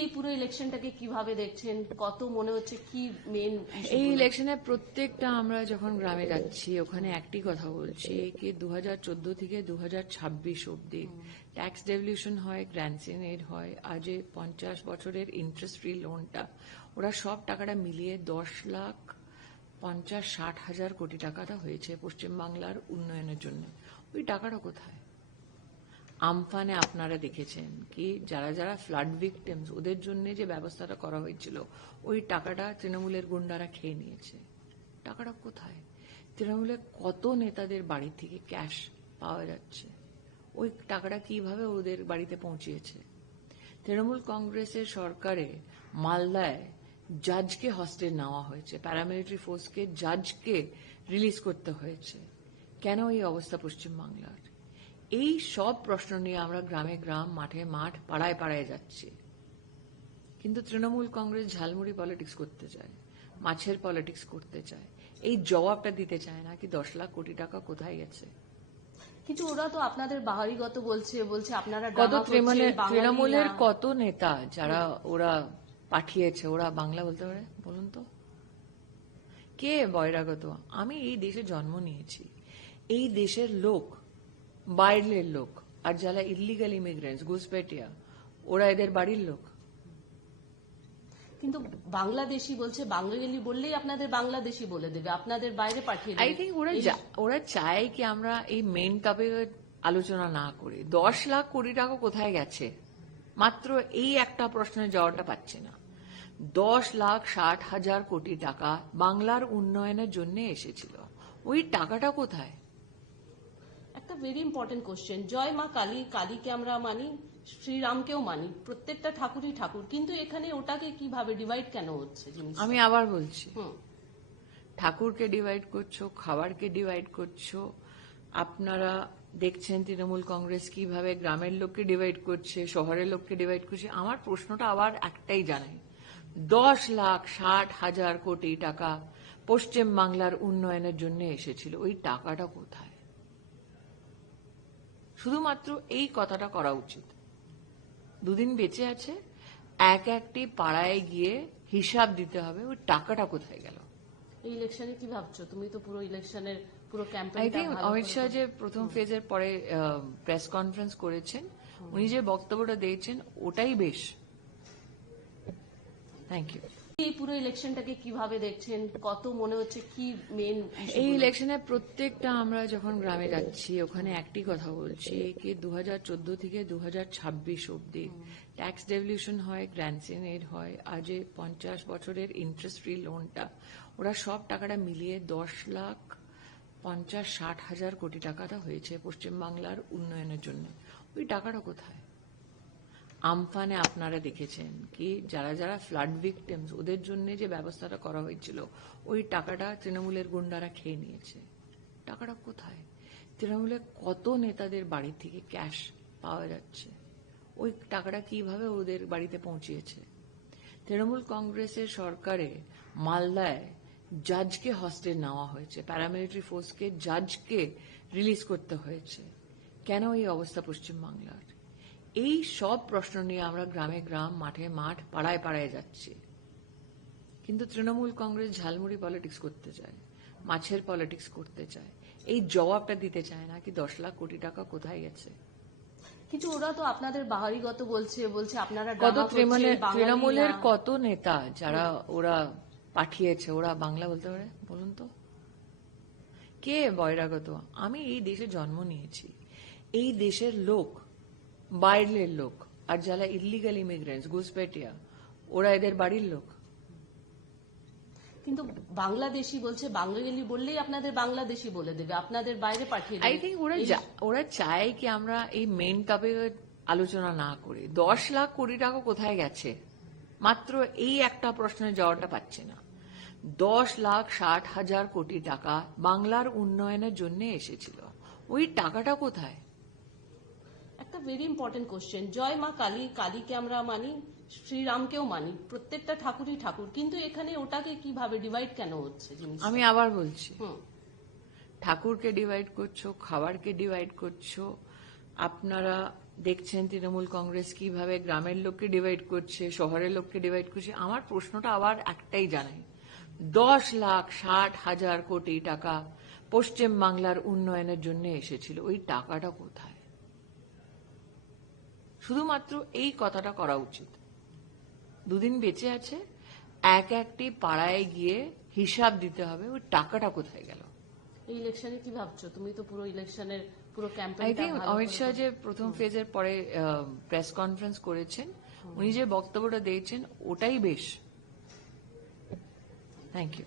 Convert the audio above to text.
এই পুরো ইলেকশনটাকে কিভাবে দেখছেন? কত মনে হচ্ছে কি মেন এই ইলেকশনে প্রত্যেকটা আমরা যখন গ্রামে যাচ্ছি ওখানে একটি কথা বলছি কি 2014 থেকে 2026 অব্দি ট্যাক্স ডেভলিউশন হয়, গ্র্যান্ডসিন এড হয়, আজ 50 বছরের ইন্টারেস্ট ফ্রি লোনটা, ওরা সব টাকাটা মিলিয়ে 10,50,60,000 কোটি টাকাটা হয়েছে পশ্চিমবাংলার উন্নয়নের জন্য। ওই টাকাটা কোথায়? আমফানে আপনারা দেখেছেন কি যারা যারা ফ্লাড ভিকটিমস ওদের জন্য যে ব্যবস্থাটা করা হয়েছিল ওই টাকাটা তৃণমূলের গুন্ডারা খেয়ে নিয়েছে। টাকাটা কোথায়? তৃণমূলের কত নেতাদের বাড়ি থেকে ক্যাশ পাওয়া যাচ্ছে, ওই টাকাটা কিভাবে ওদের বাড়িতে পৌঁছিয়েছে? তৃণমূল কংগ্রেসের সরকারে মালদায় জাজকে হস্টেজ নেওয়া হয়েছে, প্যারামিলিটারি ফোর্সকে জাজকে রিলিজ করতে হয়েছে। কেন এই অবস্থা পশ্চিমবাংলার? এই সব প্রশ্ন নিয়ে আমরা গ্রামে গ্রাম, মাঠে মাঠ, পাড়ায় পাড়ায় যাচ্ছি, কিন্তু তৃণমূল কংগ্রেস ঝালমুড়ি পলিটিক্স করতে চায়, মাছের পলিটিক্স করতে চায়, এই জবাবটা দিতে চায় না কি 10 লাখ কোটি টাকা কোথায় গেছে। কিছু ওরা তো আপনাদের বাহারিগত বলছে আপনারা কত ড্রামা করছেন, বাঙালি তৃণমূলের না। কত নেতা যারা ওরা পাঠিয়েছে, ওরা বাংলা বলতে পারে বলুন তো? কে বহিরাগত? আমি এই দেশে জন্ম নিয়েছি, এই দেশের লোক বাইরের লোক, আর যারা ইলিগাল ইমিগ্রেন্টস ঘুষপেটিয়া ওরা এদের বাড়ির লোক। কিন্তু বাংলাদেশি বলছে, বাঙালি বললেই আপনাদের বাংলাদেশি বলে দেবে, আপনাদের বাইরে পাঠিয়ে আই দেবে। থিঙ্ক ওরা চায় কি আমরা এই মেন টপিক আলোচনা না করে 10 লাখ কোটি টাকা কোথায় গেছে মাত্র এই একটা প্রশ্নের জবাবটা পাচ্ছে না। 10,60,000 কোটি টাকা বাংলার উন্নয়নের জন্য এসেছিল, ওই টাকাটা কোথায়? একটা ভেরি ইম্পর্টেন্ট কোশ্চেন, জয় মা কালী, কালীকে আমরা মানি, শ্রীরামকেও মানি, প্রত্যেকটা ঠাকুরই ঠাকুর, কিন্তু এখানে ওটাকে কিভাবে ডিভাইড কেন হচ্ছে জিনিস? আমি আবার বলছি, হুম, ঠাকুরকে ডিভাইড করছো, খাবারকে ডিভাইড করছো। আপনারা দেখছেন তৃণমূল কংগ্রেস কিভাবে গ্রামের লোককে ডিভাইড করছে, শহরের লোককে ডিভাইড করছে। আমার প্রশ্নটা আবার একটাই জানাই, 10,60,000 কোটি টাকা পশ্চিম বাংলার উন্নয়নের জন্য এসেছিল, ওই টাকাটা কোথায়? শুধুমাত্র এই কথাটা করা উচিত। দুদিন বেঁচে আছে, একটি পাড়ায় গিয়ে হিসাব দিতে হবে ওই টাকাটা কোথায় গেল। এই ইলেকশনে কি ভাবছো? তুমি তো পুরো ইলেকশনের পুরো আই ক্যাম্পেইনটা থিঙ্ক অমিত শাহ যে প্রথম ফেজের পরে প্রেস কনফারেন্স করেছেন, উনি যে বক্তব্যটা দিয়েছেন ওটাই বেশ। Thank you. এই পুরো ইলেকশনটাকে কিভাবে দেখছেন? কত মনে হচ্ছে কি মেন এই ইলেকশনে প্রত্যেকটা আমরা যখন গ্রামে যাচ্ছি ওখানে একটি কথা বলছি কি 2014 থেকে 2026 অব্দি ট্যাক্স ডেভলিউশন হয়, গ্র্যান্ডসিন এড হয়, আজ 50 বছরের ইন্টারেস্ট ফ্রি লোনটা, ওরা সব টাকাটা মিলিয়ে 10,50,60,000 কোটি টাকাটা হয়েছে পশ্চিমবাংলার উন্নয়নের জন্য। ওই টাকাটা কোথায়? আমফানে আপনারা দেখেছেন কি যারা যারা ফ্লাড ভিকটিমস ওদের জন্য যে ব্যবস্থাটা করা হয়েছিল ওই টাকাটা তৃণমূলের গুন্ডারা খেয়ে নিয়েছে। টাকাটা কোথায়? তৃণমূলের কত নেতাদের বাড়ি থেকে ক্যাশ পাওয়া যাচ্ছে, ওই টাকাটা কিভাবে ওদের বাড়িতে পৌঁছিয়েছে? তৃণমূল কংগ্রেসের সরকারে মালদায় জাজকে হস্টেজ নেওয়া হয়েছে, প্যারামিলিটারি ফোর্সকে জাজকে রিলিজ করতে হয়েছে। কেন এই অবস্থা পশ্চিমবাংলার? এই সব প্রশ্ন নিয়ে আমরা গ্রামে গ্রাম, মাঠে মাঠ, পাড়ায় পাড়ায় যাচ্ছি, কিন্তু তৃণমূল কংগ্রেস ঝালমুড়ি পলিটিক্স করতে চায়, মাছের পলিটিক্স করতে চায়, এই জবাবটা দিতে চায় না কি 10 লাখ কোটি টাকা কোথায় গেছে। কিছু ওরা তো আপনাদের বাহারিগত বলছে আপনারা কত ড্রামা করছেন, বাঙালি তৃণমূলের না। কত নেতা যারা ওরা পাঠিয়েছে, ওরা বাংলা বলতে পারে বলুন তো? কে বহিরাগত? আমি এই দেশে জন্ম নিয়েছি, এই দেশের লোক বাইরের লোক, আর যারা ইলিগাল ইমিগ্রেন্টস ঘুষপেটিয়া ওরা এদের বাড়ির লোক। কিন্তু বাংলাদেশি বলছে, বাঙালি বললেই আপনাদের বাংলাদেশি বলে দেবে, আপনাদের বাইরে পাঠিয়ে আই দেবে। থিঙ্ক ওরা চায় কি আমরা এই মেন টপিক আলোচনা না করে 10 লাখ কোটি টাকা কোথায় গেছে মাত্র এই একটা প্রশ্নের জবাবটা পাচ্ছে না। 10,60,000 কোটি টাকা বাংলার উন্নয়নের জন্য এসেছিল, ওই টাকাটা কোথায়? একটা ভেরি ইম্পর্টেন্ট কোশ্চেন, জয় মা কালী, কালীকে আমরা মানি, শ্রীরামকেও মানি, প্রত্যেকটা ঠাকুরই ঠাকুর, কিন্তু এখানে ওটাকে কিভাবে ডিভাইড কেন হচ্ছে জিনিস? আমি আবার বলছি, হুম, ঠাকুরকে ডিভাইড করছো, খাবারকে ডিভাইড করছো। আপনারা দেখছেন তৃণমূল কংগ্রেস কিভাবে গ্রামের লোককে ডিভাইড করছে, শহরের লোককে ডিভাইড করছে। আমার প্রশ্নটা আবার একটাই জানাই, 10,60,000 কোটি টাকা পশ্চিম বাংলার উন্নয়নের জন্য এসেছিল, ওই টাকাটা কোথায়? শুধুমাত্র এই কথাটা করা উচিত। দুদিন বেঁচে আছে, একটি পাড়ায় গিয়ে হিসাব দিতে হবে ওই টাকাটা কোথায় গেল। এই ইলেকশনে কি ভাবছো? তুমি তো পুরো ইলেকশনের পুরো আই ক্যাম্পেইনটা থিঙ্ক অমিত শাহ যে প্রথম ফেজের পরে প্রেস কনফারেন্স করেছেন, উনি যে বক্তব্যটা দিয়েছেন ওটাই বেশ। Thank you.